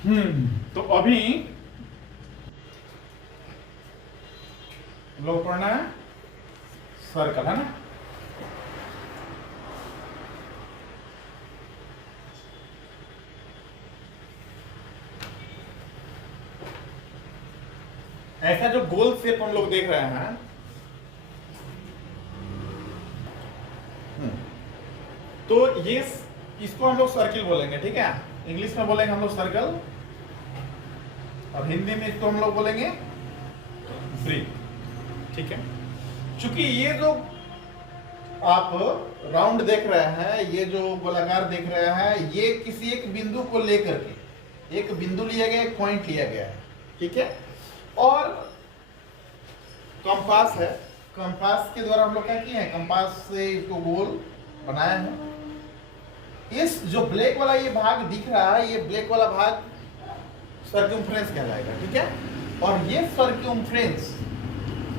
तो अभी लोग पढ़ना है सर्कल, है ना। ऐसा जो गोल शेप हम लोग देख रहे हैं, तो ये इसको हम लोग सर्किल बोलेंगे, ठीक है। इंग्लिश में बोलेंगे हम लोग सर्कल, और हिंदी में इसको हम लोग बोलेंगे ब्रिक, ठीक है। चूंकि ये जो आप राउंड देख रहे हैं, ये जो गोलाकार देख रहे हैं, ये किसी एक बिंदु को लेकर के एक बिंदु लिया गया, एक पॉइंट लिया गया है, ठीक है। और कंपास है, कंपास के द्वारा हम लोग क्या किए हैं, कंपास से इसको गोल बनाया है। इस जो ब्लैक वाला ये भाग दिख रहा है, ये ब्लैक वाला भाग सर्कमफ्रेंस कहलाएगा, ठीक है। और ये सर्कमफ्रेंस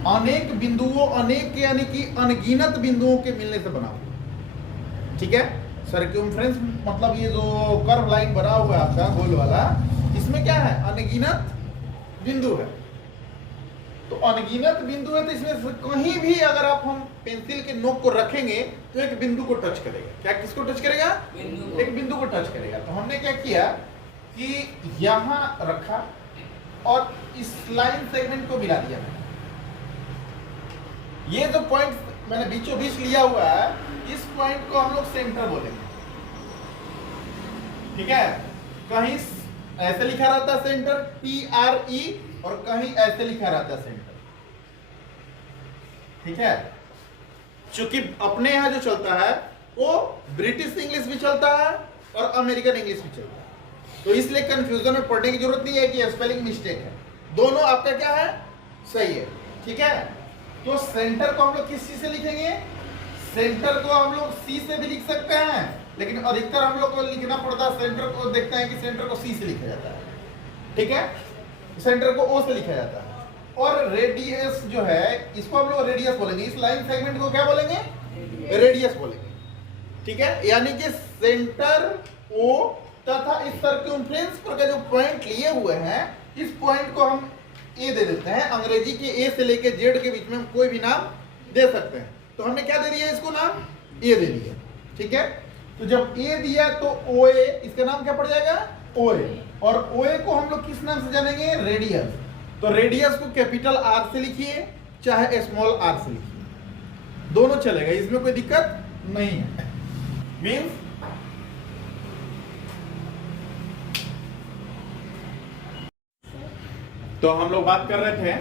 अनेक बिंदुओं, अनेक यानी कि अनगिनत बिंदुओं के मिलने से बना हुआ, ठीक है। सर्कमफ्रेंस मतलब ये जो कर्व लाइन बना हुआ है आपका गोल वाला, इसमें क्या है, अनगिनत बिंदु है। तो अनगिनत बिंदु है, तो इसमें से कहीं भी अगर आप हम पेंसिल के नोक को रखेंगे तो एक बिंदु को टच करेगा। क्या किसको टच करेगा, एक बिंदु को टच करेगा। तो हमने क्या किया कि यहां रखा और इस लाइन सेगमेंट को मिला दिया। ये जो पॉइंट मैंने बीचों बीच लिया हुआ है, इस पॉइंट को हम लोग सेंटर बोलेंगे, ठीक है। कहीं ऐसे लिखा रहता है सेंटर, TRE, और कहीं ऐसे लिखा रहता है सेंटर, ठीक है। चूंकि अपने यहां जो चलता है वो ब्रिटिश इंग्लिश भी चलता है और अमेरिकन इंग्लिश भी चलता है, तो इसलिए कंफ्यूजन में पढ़ने की जरूरत नहीं है कि स्पेलिंग मिस्टेक है, दोनों आपका क्या है, सही है, ठीक है। तो सेंटर को हम लोग किस चीज से लिखेंगे, सेंटर को हम लोग C से भी लिख सकते हैं, लेकिन अधिकतर हम लोग को लिखना पड़ता है, सेंटर को देखते हैं कि सेंटर को C से लिखा जाता है, ठीक है। सेंटर को O से लिखा जाता है। और रेडियस जो है, इसको हम लोग रेडियस बोलेंगे, इस लाइन सेगमेंट को क्या बोलेंगे, रेडियस बोलेंगे, ठीक है। यानी कि सेंटर O तथा इस सर्कमफ्रेंस पर का जो पॉइंट लिए हुए हैं, इस पॉइंट को हम A दे देते हैं। अंग्रेजी के A से लेके Z के बीच में हम कोई भी नाम दे सकते हैं। तो हमने क्या दे दिया, इसको नाम A दे दिया, ठीक है। तो जब A दिया तो OA, इसका नाम क्या पड़ जाएगा, OA। और OA को हम लोग किस नाम से जानेंगे, रेडियस। तो रेडियस को कैपिटल R से लिखिए चाहे स्मॉल r से लिखिए, दोनों चलेगा, इसमें कोई दिक्कत नहीं है। मीन्स तो हम लोग बात कर रहे थे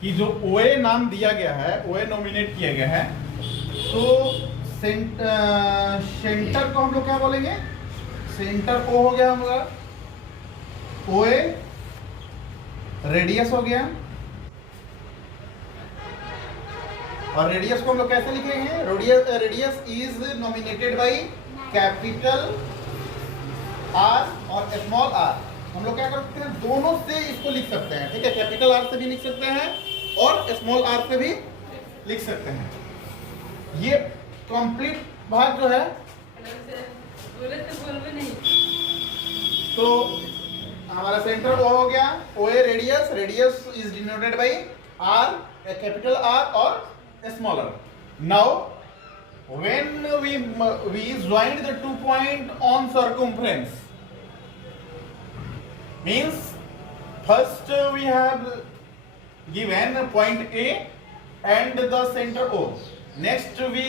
कि जो OA नाम दिया गया है, OA नॉमिनेट किया गया है, तो सेंटर को हम लोग क्या बोलेंगे, सेंटर O हो गया हमारा, OA रेडियस हो गया, और रेडियस को हम लोग कैसे लिखेंगे, radius is nominated by capital R और स्मॉल r। हम लोग क्या करते हैं, दोनों से इसको लिख सकते हैं, ठीक है। कैपिटल R से भी लिख सकते हैं और स्मॉल r से भी लिख सकते हैं। ये कंप्लीट भाग जो है, तो हमारा सेंटर वो हो गया, OA radius, radius is denoted by R, capital R और small r। Now when we joined the 2 point on circumference, means first we have given point A and the center O, next we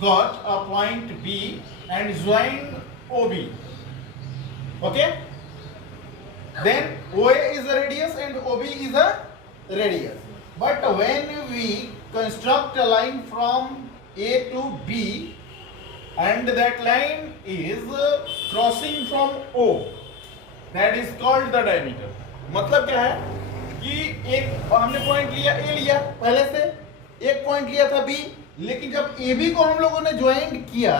got a point B and joined OB, okay. Then OA is a radius and OB is a radius, but when we construct a line from A to B and that line is crossing from O, that is called the diameter। मतलब क्या है कि एक हमने point लिया A, लिया पहले से, एक पॉइंट लिया था B, लेकिन जब AB को हम लोगों ने ज्वाइन किया,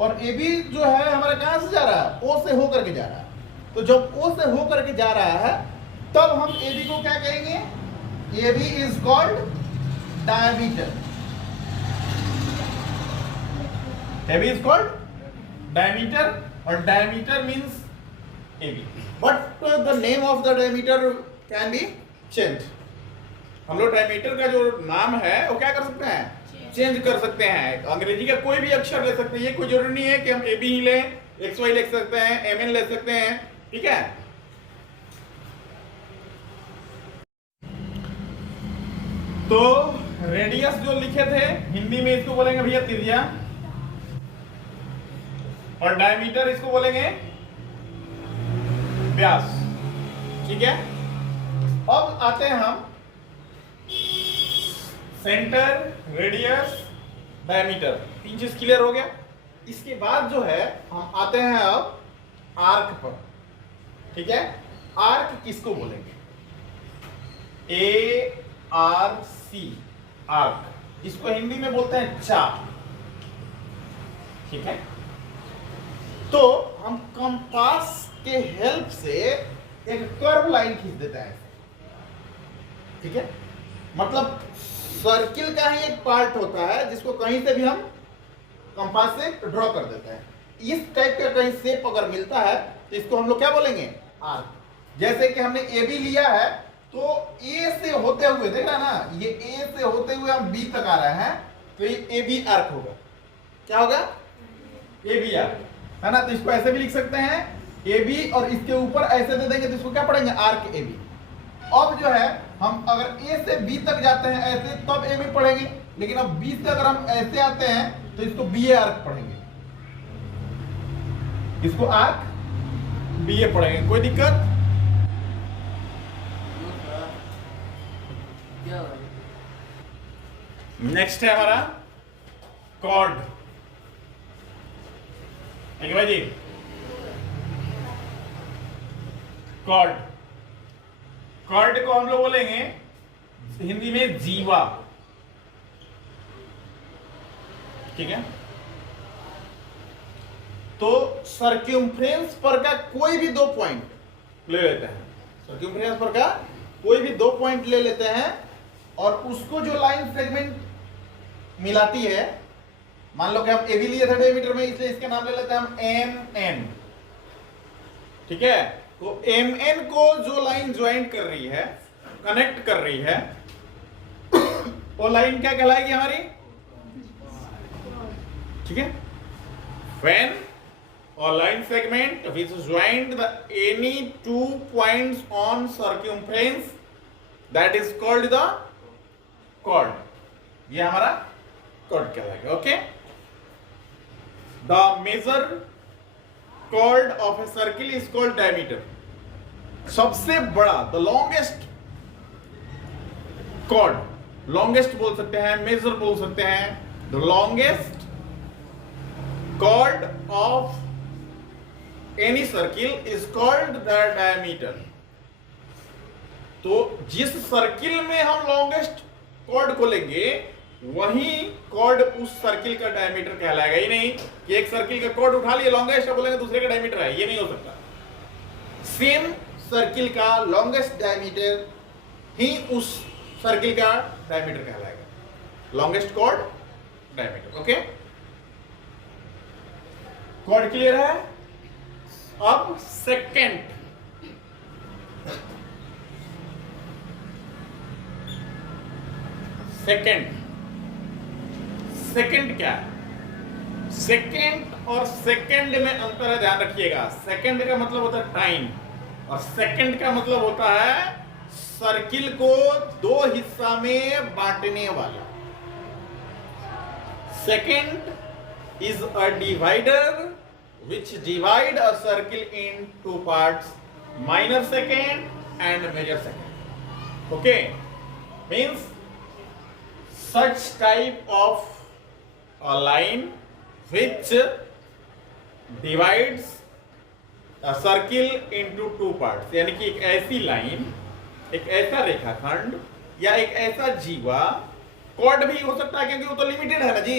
और AB जो है हमारा कहां से जा रहा है, O से होकर के जा रहा है, तो जब O से होकर के जा रहा है तब हम AB को क्या कहेंगे, AB is called diameter, AB is called diameter, और diameter means AB, but the name of the diameter can be changed. हम लोग डायमीटर का जो नाम है वो क्या कर सकते हैं, चेंज कर सकते हैं। अंग्रेजी का कोई भी अक्षर ले सकते हैं, ये कोई जरूरी नहीं है कि हम AB ही लें, XY ले सकते हैं, MN ले सकते हैं, ठीक है। तो रेडियस जो लिखे थे हिंदी में इसको बोलेंगे भैया त्रिज्या, और डायमीटर इसको बोलेंगे व्यास, ठीक है। अब आते हैं हम सेंटर, रेडियस, डायमीटर, तीन चीज क्लियर हो गया। इसके बाद जो है हम आते हैं अब आर्क पर, ठीक है। आर्क किसको बोलेंगे, ARC, आर्क, इसको हिंदी में बोलते हैं चाप, ठीक है। तो हम कंपास के हेल्प से एक कर्व लाइन खींच देते हैं, ठीक है। मतलब सर्किल का ही एक पार्ट होता है जिसको कहीं से भी हम कंपास से ड्रॉ कर देते हैं। इस टाइप का कहीं शेप अगर मिलता है तो इसको हम लोग क्या बोलेंगे, आर्क। जैसे कि हमने ए बी लिया है तो ए से होते हुए, देख रहा ना, ये ए से होते हुए हम बी तक आ रहे हैं, तो ये ए बी आर्क होगा। क्या होगा, ए बी आर्क, है ना। तो इसको ऐसे भी लिख सकते हैं ए बी, और इसके ऊपर ऐसे दे देंगे तो इसको क्या पढ़ेंगे, आर्क ए बी। अब जो है हम अगर ए से बी तक जाते हैं ऐसे तब ए बी पढ़ेंगे, लेकिन अब बी से अगर हम ऐसे आते हैं तो इसको बी ए आर्क पढ़ेंगे, इसको आर्क बी ए पढ़ेंगे। कोई दिक्कत? नेक्स्ट है हमारा कॉर्ड, ठीक है भाई जी। कॉर्ड, कॉर्ड को हम लोग बोलेंगे हिंदी में जीवा, ठीक है। तो सर्क्यूम्फ्रेंस पर का कोई भी दो पॉइंट ले लेते हैं, सर्क्यूम्फ्रेंस पर का कोई भी दो पॉइंट ले लेते हैं, और उसको जो लाइन सेगमेंट मिलाती है, मान लो कि हम ए बी लिए थे डायमीटर में, इसलिए इसके नाम ले लेते हैं हम एम एन, ठीक है। तो एम एन को जो लाइन ज्वाइन कर रही है, कनेक्ट कर रही है, वो लाइन क्या कहलाएगी हमारी, ठीक है। When a line segment which joined the any two points on circumference, that is called the chord, ये हमारा chord कहलाएगा, okay. The major chord of a circle is called diameter. सबसे बड़ा, the longest chord, longest बोल सकते हैं, major बोल सकते हैं, the longest chord of any circle is called the diameter. तो जिस सर्किल में हम longest chord को लेंगे वही chord उस सर्किल का डायमीटर कहलाएगा। ही नहीं कि एक सर्किल का chord उठा लिए longest बोलेंगे दूसरे का डायमीटर है, ये नहीं हो सकता। सेम सर्किल का longest डायमीटर ही उस सर्किल का डायमीटर कहलाएगा, longest chord diameter, okay. Chord clear है? अब सेकेंड, सेकेंड, सेकेंड क्या है? सेकेंड और सेकेंड में अंतर है, ध्यान रखिएगा। सेकेंड का मतलब होता है टाइम, और सेकेंड का मतलब होता है सर्किल को दो हिस्सा में बांटने वाला। Second is a divider which divide a circle in two parts, minor second and major second, okay. Means such type of a line which divides a circle into two parts, यानी कि एक ऐसी लाइन, एक ऐसा रेखाखंड या एक ऐसा जीवा, कॉर्ड भी हो सकता है क्योंकि वो तो लिमिटेड है ना जी,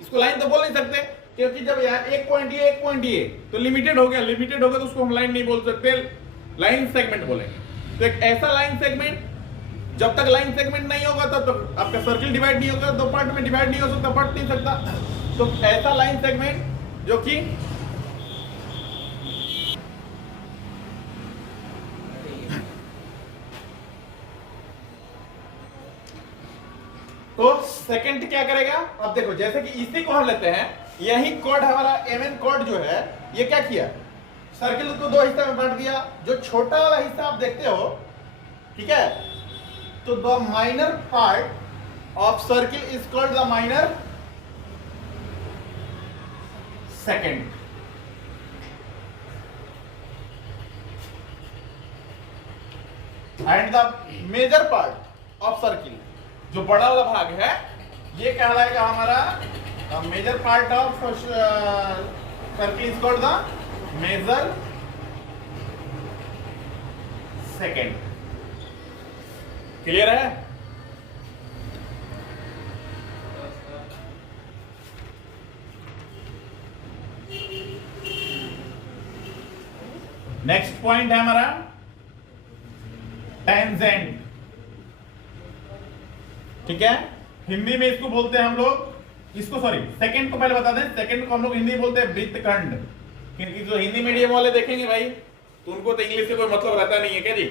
इसको लाइन तो बोल नहीं सकते, क्योंकि जब यहाँ एक पॉइंट ये एक पॉइंट ये तो लिमिटेड हो गया, लिमिटेड हो गया तो उसको हम लाइन नहीं बोल सकते, लाइन सेगमेंट बोलेंगे। तो एक ऐसा लाइन सेगमेंट, जब तक लाइन सेगमेंट नहीं होगा तब तक आपका सर्किल डिवाइड नहीं होगा, दो पार्ट में डिवाइड नहीं हो सकता, बढ़ नहीं सकता। तो ऐसा लाइन सेगमेंट जो कि सेकंड क्या करेगा, अब देखो जैसे कि इसी को हम लेते हैं, यही कॉर्ड हमारा एमएन कॉर्ड जो है, ये क्या किया, सर्किल को दो हिस्से में बांट दिया। जो छोटा वाला हिस्सा आप देखते हो, ठीक है, तो the minor part of circle is called the minor second. And the major part of circle, जो बड़ा वाला भाग है, ये कहलाएगा हमारा major part of circle is called the major second. Clear है? नेक्स्ट पॉइंट है हमारा टेंजेंट। ठीक है, हिंदी में इसको बोलते हैं हम लोग, इसको सॉरी सेकंड को पहले बता दें, सेकंड को हम लोग हिंदी में बोलते हैं वृत्तखंड। क्योंकि जो हिंदी मीडियम वाले देखेंगे भाई, तो उनको तो इंग्लिश से कोई मतलब रहता नहीं है क्या जी।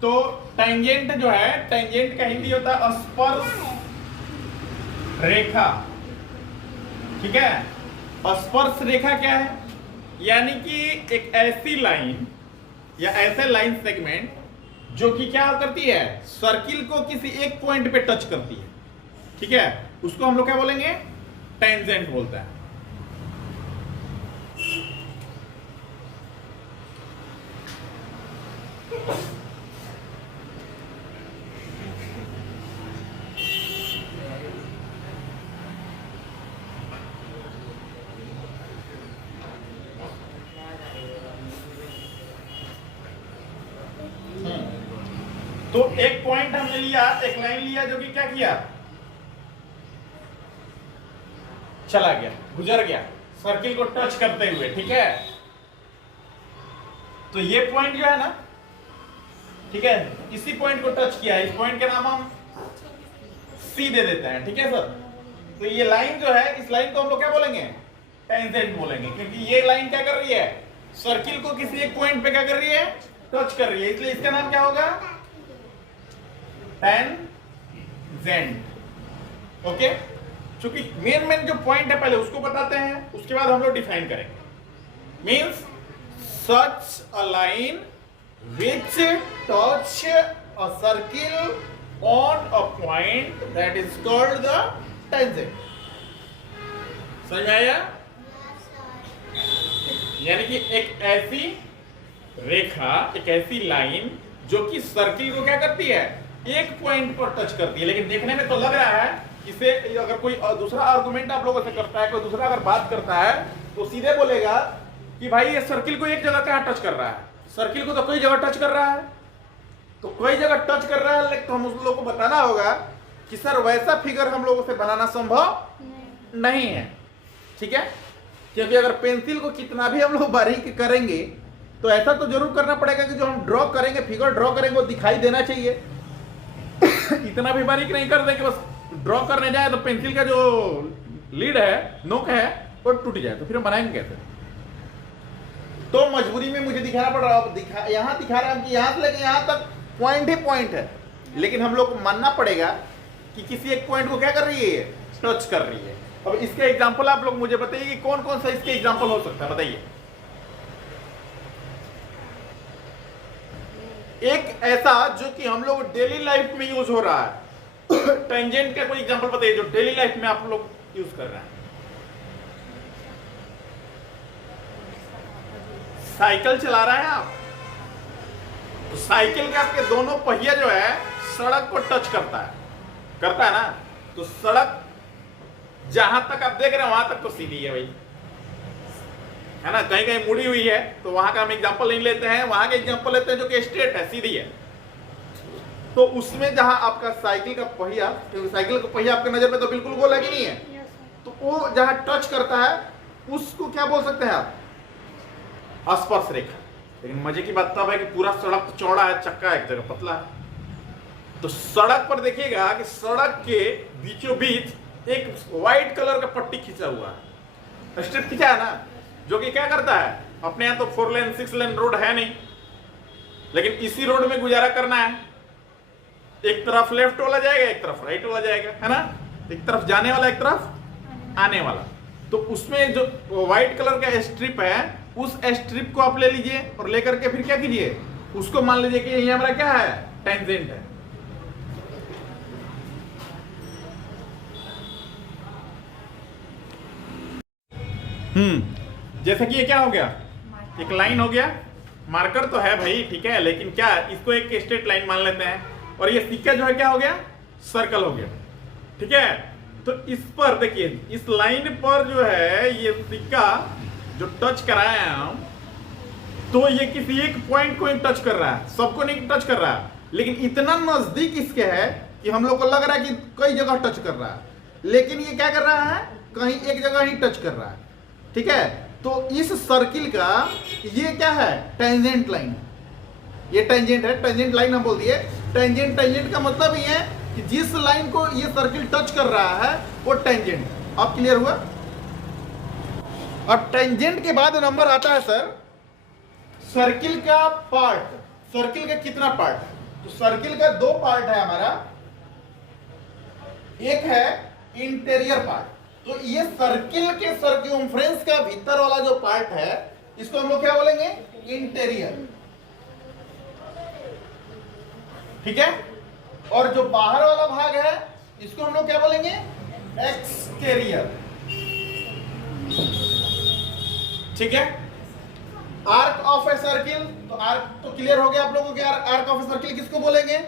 तो टेंजेंट जो है, टेंजेंट का हिंदी होता है स्पर्श रेखा। ठीक है, स्पर्श रेखा क्या है, यानी कि एक ऐसी लाइन या ऐसे लाइन सेगमेंट जो कि क्या करती है, सर्किल को किसी एक पॉइंट पे टच करती है। ठीक है, उसको हम लोग क्या बोलेंगे, टेंजेंट बोलते हैं। तो एक पॉइंट हमने लिया, एक लाइन लिया, जो कि क्या किया, चला गया, गुजर गया सर्किल को टच करते हुए। ठीक है, तो ये पॉइंट जो है ना, ठीक है, इसी पॉइंट को टच किया, इस पॉइंट का नाम हम सी दे देते हैं। ठीक है सर, तो ये लाइन जो है, इस लाइन को हम लोग क्या बोलेंगे, टेंजेंट बोलेंगे, क्योंकि ये लाइन क्या कर रही है, सर्किल को किसी एक पॉइंट पे क्या कर रही है, टच कर रही है, इसलिए इसका नाम क्या होगा, टेंजेंट। ओके, क्योंकि मेन जो पॉइंट है पहले उसको बताते हैं, उसके बाद हम लोग डिफाइन करेंगे। Means such a line which touch a circle on a point that is called the tangent। समझ में आया? यानी कि एक ऐसी रेखा, एक ऐसी लाइन जो कि सर्किल को क्या करती है, एक पॉइंट पर टच करती है। लेकिन देखने में तो लग रहा है, इसे अगर कोई दूसरा आर्गुमेंट आप लोगों से करता है, कोई दूसरा अगर बात करता है, तो सीधे बोलेगा कि भाई ये सर्किल को एक जगह कहां टच कर रहा है, सर्किल को तो कई जगह टच कर रहा है। तो कई जगह टच कर रहा है, लेकिन तो हम उस लोगों को बताना होगा कि सर वैसा फिगर हम लोगों से बनाना संभव नहीं है। ठीक है, क्योंकि अगर पेंसिल को कितना भी हम लोग बारीक करेंगे, तो ऐसा तो जरूर करना पड़ेगा कि जो हम ड्रॉ करेंगे, फिगर ड्रॉ करेंगे, वो दिखाई देना चाहिए। इतना भी बारीक नहीं कर देंगे, बस ड्रॉ करने जाए तो पेंसिल का जो लीड है, नोक है, वो टूट जाए, तो फिर हम बनाएंगे कैसे। तो मजबूरी में मुझे दिखाना पड़ रहा है, यहाँ दिखा रहा है कि यहाँ से लेके यहाँ तक पॉइंट ही पॉइंट है, लेकिन हम लोग को मानना पड़ेगा कि किसी एक पॉइंट को क्या कर रही है, टच कर रही है। अब इसके एग्जांपल आप लोग मुझे बताइए कि कौन कौन सा इसके एग्जांपल हो सकता है, बताइए। एक ऐसा जो कि हम लोग डेली लाइफ में यूज हो रहा है, टेंजेंट का कोई एग्जांपल बताइए जो डेली लाइफ में आप लोग यूज कर रहे हैं। साइकिल चला रहे हैं आप, तो साइकिल के आपके दोनों पहिया जो है सड़क को टच करता है ना, तो सड़क जहां तक आप देख रहे हैं वहां तक तो सीधी है भाई, है ना। कहीं कहीं मुड़ी हुई है, तो वहां का हम एग्जांपल नहीं लेते हैं, वहां के एग्जांपल लेते हैं जो कि स्ट्रेट है, सीधी है। तो उसमें जहां आपका साइकिल का पहिया, क्योंकि साइकिल का पहिया आपके नजर में तो बिल्कुल गोल है कि नहीं है, तो वो जहां टच करता है उसको क्या बोल सकते हैं आप, स्पर्श रेखा। लेकिन मजे की बात तब है कि पूरा सड़क चौड़ा है, चक्का एक जगह पतला है, तो सड़क पर देखिएगा कि सड़क के बीचों बीच एक व्हाइट कलर का पट्टी खींचा हुआ है, स्ट्रिप खींचा है ना, जो कि क्या करता है, अपने यहाँ तो 4 लेन 6 लेन रोड है नहीं, लेकिन इसी रोड में गुजारा करना है, एक तरफ लेफ्ट वाला जाएगा, एक तरफ राइट वाला जाएगा, है ना, एक तरफ जाने वाला, एक तरफ आने वाला। तो उसमें जो व्हाइट कलर का स्ट्रिप है, उस स्ट्रिप को आप ले लीजिए और लेकर के फिर क्या कीजिए, उसको मान लीजिए कि ये हमारा क्या है, टेंजेंट है। जैसे कि ये क्या हो गया, एक लाइन हो गया, मार्कर तो है भाई, ठीक है, लेकिन क्या इसको एक स्ट्रेट लाइन मान लेते हैं, और ये सिक्का जो है क्या हो गया, सर्कल हो गया, ठीक है। तो इस पर देखिए, इस लाइन पर जो है ये सिक्का जो टच कराए हैं हम, तो ये किसी एक पॉइंट को टच कर रहा है, सबको नहीं टच कर रहा है, लेकिन इतना नजदीक इसके है कि हम लोग को लग रहा है कि कई जगह टच कर रहा है, लेकिन ये क्या कर रहा है, कहीं एक जगह ही टच कर रहा है, ठीक है। तो इस सर्किल का ये क्या है, टेंजेंट लाइन, ये टेंजेंट है, टेंजेंट लाइन हम बोल दिए। टेंजेंट, टेंजेंट का मतलब ये है कि जिस लाइन को ये सर्किल टच कर रहा है वो टेंजेंट। अब क्लियर हुआ। अब टेंजेंट के बाद नंबर आता है सर सर्किल का पार्ट। सर्किल का कितना पार्ट है, तो सर्किल का दो पार्ट है हमारा, एक है इंटीरियर पार्ट, तो ये सर्किल के सर्कमफ्रेंस का भीतर वाला जो पार्ट है इसको हम लोग क्या बोलेंगे, इंटीरियर, ठीक है। और जो बाहर वाला भाग है इसको हम लोग क्या बोलेंगे, एक्सटीरियर, ठीक है। आर्क ऑफ ए सर्किल, तो आर्क तो क्लियर हो गया आप लोगों को, आर्क ऑफ ए सर्किल किसको बोलेंगे,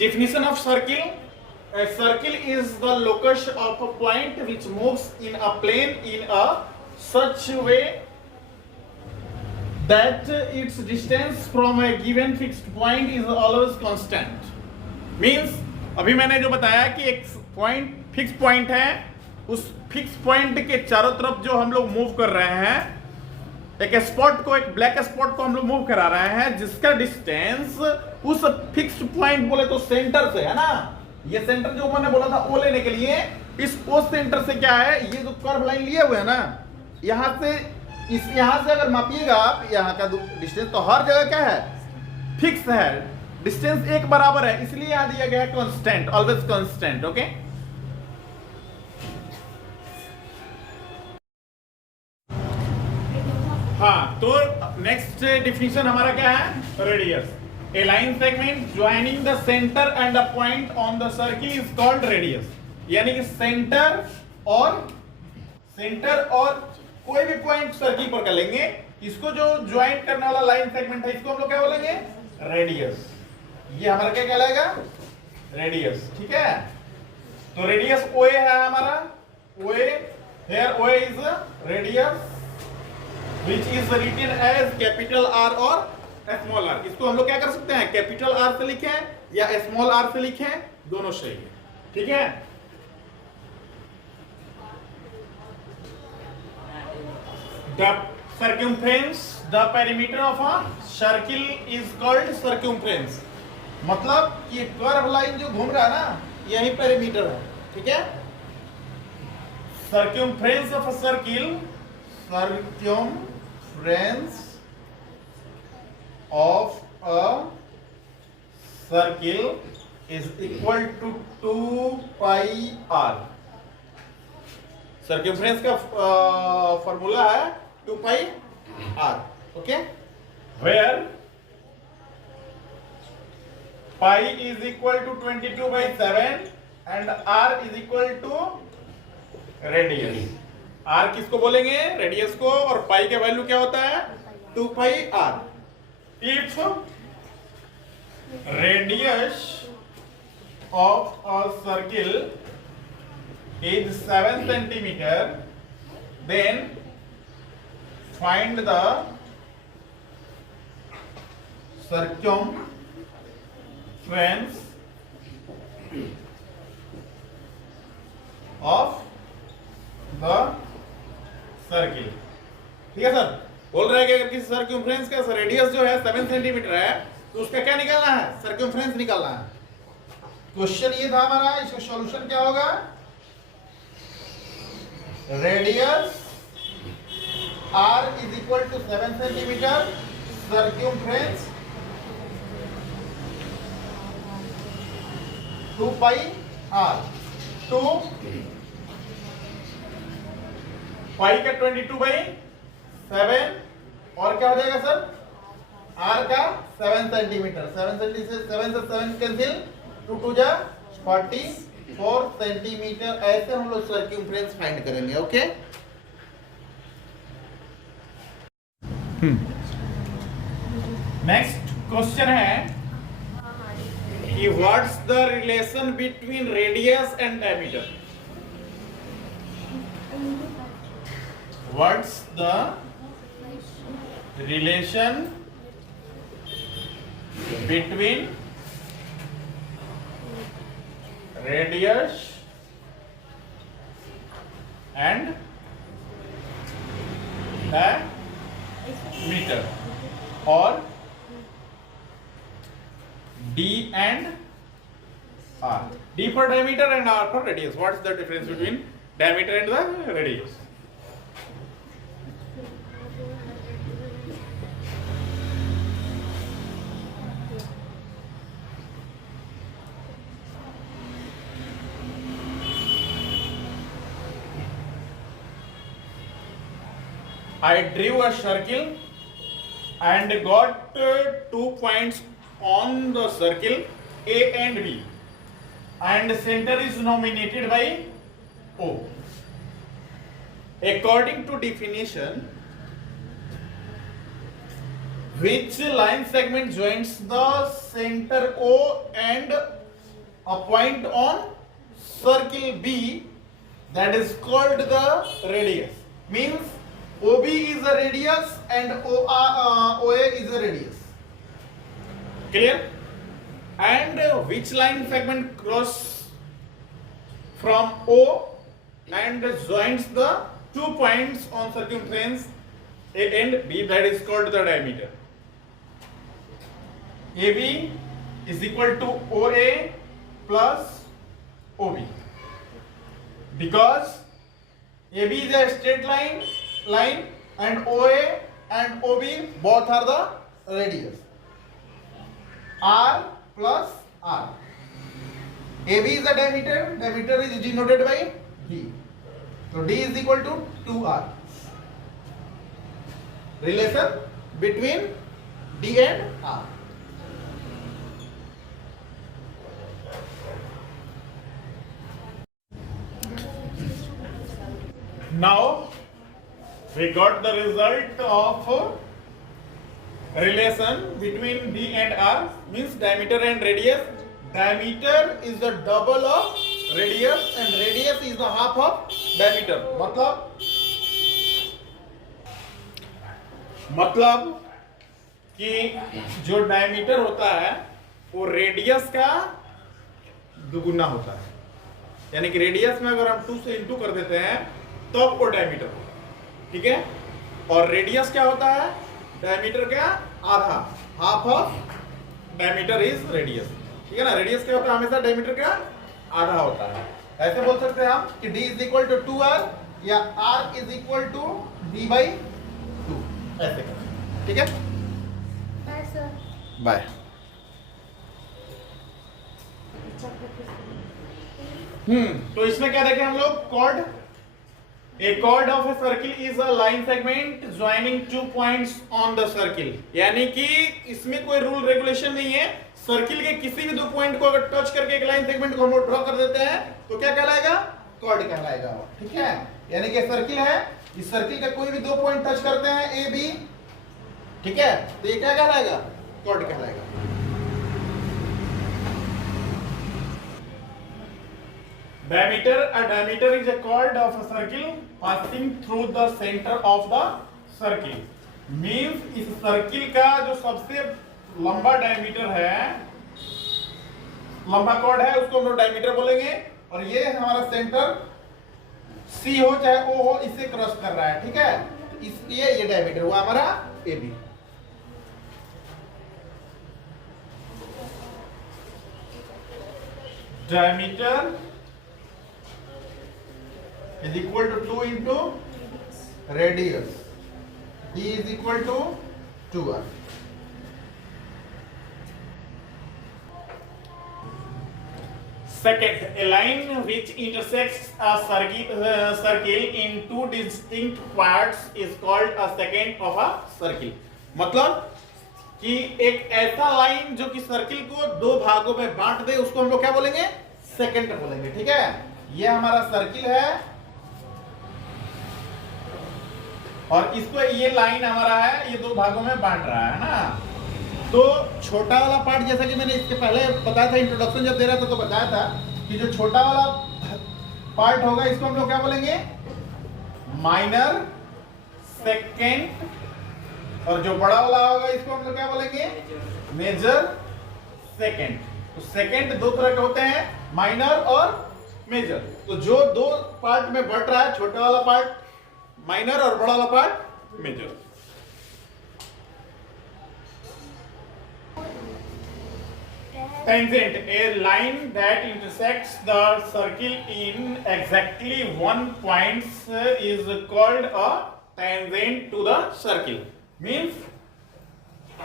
definition of circle. A circle is the locus of a point which moves in a plane in a such way that its distance from a given fixed point is always constant. Means अभी मैंने जो बताया कि एक point fix point है, उस fix point के चारों तरफ जो हम लोग मूव कर रहे हैं, एक स्पॉट को, एक ब्लैक स्पॉट को हम लोग मूव करा रहे हैं, जिसका डिस्टेंस उस फिक्स्ड पॉइंट बोले तो सेंटर से है ना, ये सेंटर जो मैंने बोला था वो लेने के लिए, इस ओ सेंटर से क्या है, ये जो कर्व लाइन लिए हुए है ना, यहां से इस, यहां से अगर मापिएगा आप यहां का डिस्टेंस, तो हर जगह क्या है, फिक्स है, डिस्टेंस एक बराबर है, इसलिए यहां दिया गया है कांस्टेंट, ऑलवेज कांस्टेंट, ओके। हाँ, तो नेक्स्ट डिफिनेशन हमारा क्या है, radius. A line segment joining the centre and a point on the circle is called radius. यानी कि सेंटर और कोई भी पॉइंट सर्किल पर कर लेंगे, इसको जो ज्वाइन करने वाला लाइन सेगमेंट है इसको हम लोग क्या बोलेंगे, रेडियस। ये हमारा क्या कहलाएगा, रेडियस, ठीक है। तो रेडियस ओए है हमारा, ओए, हियर ओए is radius which is written as capital R और small r। इसको हम लोग क्या कर सकते हैं, कैपिटल R से लिखें या स्मॉल r से लिखें, दोनों सही है, ठीक है। The circumference, the perimeter of a circle is called circumference। मतलब ये कर्व लाइन जो घूम रहा है ना, यही पेरीमीटर है, ठीक है। circumference of a circle, circumference of a circle is equal to 2 pi r। circumference का फॉर्मूला है 2 pi r, okay. where pi is equal to 22/7 and r is equal to radius। r किसको बोलेंगे, radius को, और पाई का value क्या होता है, 2 pi r। If radius of a circle is 7 centimetre, then find the circumference of the circle, ठीक है सर। बोल रहा है कि अगर किसी सर्कम्फ्रेंस का रेडियस जो है 7 सेंटीमीटर है तो उसका क्या निकालना है, सर्कम्फ्रेंस निकालना है। क्वेश्चन ये था हमारा, इसका सॉल्यूशन क्या होगा, radius r is equal to 7 centimetre, circumference 2 pi r, 2 pi का 22/7 और क्या हो जाएगा सर, r का 7 सेंटीमीटर, 7 सेंटीमीटर 7 से 7 कैंसिल, 2 2 जा 44 सेंटीमीटर। ऐसे हम लोग सर्कम्फ्रेंस फाइंड करेंगे। ओके, नेक्स्ट क्वेश्चन है कि what's the relation between radius and diameter. What's the relation between radius and diameter और D and R. D for diameter and R for radius. What is the difference between diameter and the radius? I drew a circle and got 2 points on the circle A and B, and center is nominated by O. According to definition, which line segment joins the center O and a point on circle B that is called the radius? Means OB is a radius and OA is a radius. Clear? And which line segment cross from O and joins the 2 points on circumference A and B, that is called the diameter. AB is equal to OA plus OB, because AB is a straight line and OA and OB both are the radius. R plus R. AB is the diameter. Diameter is denoted by D. So D is equal to 2R. Relation between D and R. Now we got the result of relation between D and R, means diameter and radius. Diameter is the double of radius and radius is the half of diameter. मतलब कि जो diameter होता है वो radius का दुगुना होता है, यानी कि रेडियस में अगर हम 2 से इंटू कर देते हैं तो आपको डायमीटर होगा, ठीक है। और रेडियस क्या होता है, डायमीटर का आधा, half of diameter is radius, ठीक है ना। रेडियस क्या होता है, हमेशा डायमीटर का आधा होता है। ऐसे बोल सकते हैं हम कि D is equal to 2R या R is equal to D/2, ऐसे करें, ठीक है। Bye sir. बाय। तो इसमें क्या देखें हम लोग, chord. A chord of a circle is a line segment joining 2 points on the circle, यानी कि इसमें कोई रूल रेगुलेशन नहीं है। सर्किल के किसी भी 2 पॉइंट को अगर टच करके एक लाइन सेगमेंट को हम लोग ड्रॉ कर देते हैं तो क्या कहलाएगा, कॉर्ड कहलाएगा, ठीक है। यानी कि सर्किल है, इस सर्किल का कोई भी 2 पॉइंट टच करते हैं ए बी, ठीक है, तो ये क्या कहलाएगा, कॉर्ड कहलाएगा। Diameter, a diameter is a chord of a circle passing through the center of the circle. Means इस सर्किल का जो सबसे लंबा डायमीटर है, लंबा कॉर्ड है, उसको हम लोग डायमीटर बोलेंगे। और ये हमारा सेंटर C हो चाहे O हो, इससे क्रॉस कर रहा है, ठीक है। इसलिए ये डायमीटर हुआ हमारा AB। Diameter is equal to 2 into radius. D is equal to 2R. Second, a line which intersects a circle in two distinct parts is called a secant of a circle. मतलब कि एक ऐसा line जो कि circle को दो भागों में बांट दे उसको हम लोग क्या बोलेंगे? सेकंड बोलेंगे। ठीक है, ये हमारा सर्किल है और इसको ये लाइन हमारा है, ये दो भागों में बांट रहा है ना। तो छोटा वाला पार्ट, जैसा कि मैंने इसके पहले बताया था, इंट्रोडक्शन जब दे रहा था तो बताया था कि जो छोटा वाला पार्ट होगा इसको हम लोग क्या बोलेंगे? माइनर सेकेंड, और जो बड़ा वाला होगा इसको हम लोग क्या बोलेंगे? Major second. तो सेकेंड दो तरह के होते हैं, माइनर और मेजर। तो जो दो पार्ट में बट रहा है, छोटा वाला पार्ट माइनर और बड़ा वाला part major. Tangent, a line that intersects the circle in exactly one point is called a tangent to the circle. Means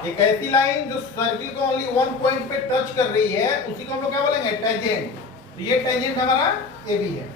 एक ऐसी लाइन जो सर्किल को ओनली वन पॉइंट पे टच कर रही है, उसी को हम लोग क्या बोलेंगे? टेंजेंट। ये टेंजेंट हमारा AB है।